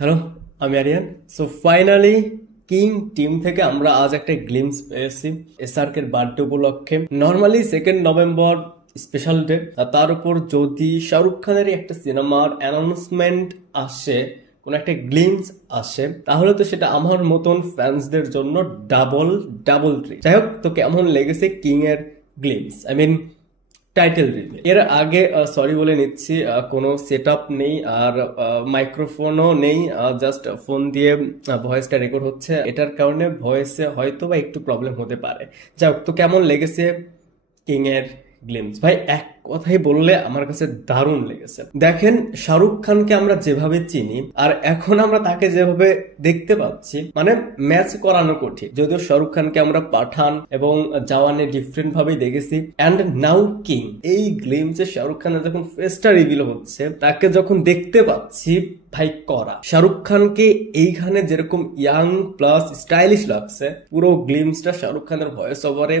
Hello, আমি Aryan. So finally king team থেকে আমরা আজ একটা গ্লিমস পেয়েছি এসআরকে এর বার্থডে উপলক্ষে। নর্মালি 2 নভেম্বর স্পেশাল ডে, তার উপর যদি শাহরুখ খানের একটা সিনেমার অ্যানাউন্সমেন্ট আসে, কোন একটা গ্লিমস আসে, তাহলে তো সেটা আমার মতন ফ্যান্সদের জন্য ডাবল ডাবল ট্রি। যাই হোক, তো কেমন লেগেছে কিং এর glimpse, I mean title reveal. এর আগে সরি বলে নিচ্ছি, কোনো সেট আপ নেই আর মাইক্রোফোনও নেই, জাস্ট ফোন দিয়ে ভয়েসটা রেকর্ড হচ্ছে। এটার কারণে ভয়েসে হয়তো বা একটু প্রবলেম হতে পারে। যাই হোক, তো কেমন লেগেছে কিং এর গ্লিমস? ভাই, এক কথাই বললে আমার কাছে দারুণ লেগেছে। দেখেন, শাহরুখ খানকে আমরা যেভাবে চিনি আর এখন আমরা তাকে যেভাবে দেখতে পাচ্ছি, মানে ম্যাচ করানো কঠিন। যদিও শাহরুখ খানকে আমরা পাঠান এবং জওয়ানে ডিফারেন্ট ভাবেই দেখেছি, অ্যান্ড নাও কিং। এই গ্লিমসে শাহরুখ খানের যখন ফেসটা রিভিল হচ্ছে, তাকে যখন দেখতে পাচ্ছি, ভাই করা শাহরুখ খানকে এইখানে যেরকম ইয়াং প্লাস স্টাইলিশ লাগছে, পুরো গ্লিমসটা শাহরুখ খানের ভয়েস ওভারে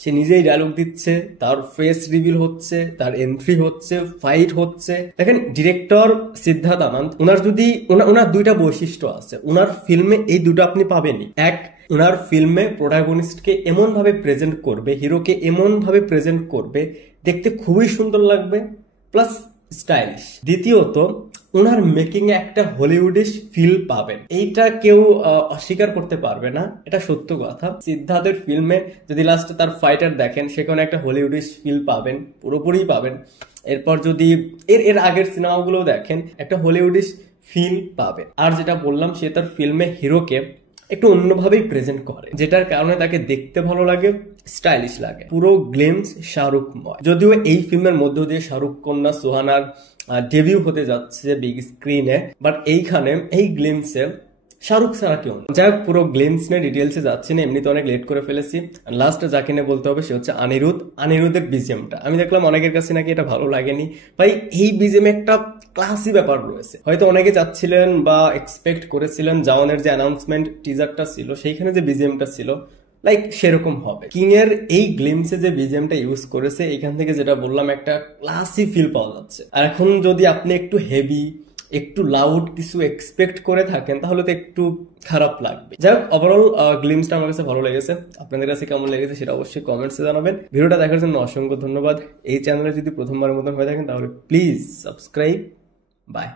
সে নিজেই ডায়লগ দিচ্ছে, তার ফেস রিভিল হচ্ছে, তার এন্ট্রি হচ্ছে, ফাইট হচ্ছে। দেখেন, ডিরেক্টর সিদ্ধার্থ আনন্দ, ওনার যদি ওনার দুইটা বৈশিষ্ট্য আছে ওনার ফিল্মে, এই দুটো আপনি পাবেনই। এক, ওনার ফিল্মে প্রোটাগনিস্টকে এমন ভাবে প্রেজেন্ট করবে, হিরোকে এমন ভাবে প্রেজেন্ট করবে, দেখতে খুবই সুন্দর লাগবে, প্লাস স্টাইলিশ। দ্বিতীয়ত, ওনার মেকিং এ একটা হলিউডিশ ফিল পাবেন, এইটা কেউ অস্বীকার করতে পারবে না, এটা সত্য কথা। সিদ্ধার্থের ফিল্মে যদি লাস্টে তার ফাইটার দেখেন, সেখানে একটা হলিউডিশ ফিল পাবেন, পুরোপুরি পাবেন। এরপর যদি এর এর আগের সিনেমাগুলো দেখেন, একটা হলিউডিশ ফিল পাবেন। আর যেটা বললাম, সে তার ফিল্মে হিরোকে একটু অন্যভাবেই প্রেজেন্ট করে, যেটার কারণে তাকে দেখতে ভালো লাগে, স্টাইলিশ লাগে। পুরো গ্লিমস শাহরুখময়। যদিও এই ফিল্মের মধ্য দিয়ে শাহরুখ কন্যা সোহানার ডেবিউ হতে যাচ্ছে বিগ স্ক্রিনে, বাট এইখানে এই গ্লিমসে শাহরুখ ছাড়া কেউ না। যাই হোক, পুরো গ্লিমস নিয়ে ডিটেলসে যাচ্ছি না, এমনিতে অনেক লেট করে ফেলেছি। লাস্টে যাকে নিয়ে বলতে হবে সে হচ্ছে অনিরুদ্ধ। অনিরুদ্ধের বিজিএমটা আমি দেখলাম অনেকের কাছে নাকি এটা ভালো লাগেনি। ভাই, এই বিজিএম একটা ক্লাসি ব্যাপার রয়েছে। হয়তো অনেকে চাচ্ছিলেন বা এক্সপেক্ট করেছিলেন জাওয়ানের যে অ্যানাউন্সমেন্ট টিজারটা ছিল, সেইখানে যে বিজিএমটা ছিল, লাইক সেরকম হবে। কিং এর এই গ্লিমসে যে বিজিএমটা ইউজ করেছে, এখান থেকে যেটা বললাম, একটা ক্লাসি ফিল পাওয়া যাচ্ছে। আর এখন যদি আপনি একটু হেভি, একটু লাউড কিছু এক্সপেক্ট করে থাকেন, তাহলে তো একটু খারাপ লাগবে। যাই হোক, ওভারঅল গ্লিমসটা আমার কাছে ভালো লেগেছে। আপনাদের কাছে কেমন লেগেছে সেটা অবশ্যই কমেন্টসে জানাবেন। ভিডিওটা দেখার জন্য অসংখ্য ধন্যবাদ। এই চ্যানেলে যদি প্রথমবারের মতন হয়ে থাকেন, তাহলে প্লিজ সাবস্ক্রাইব। বাই।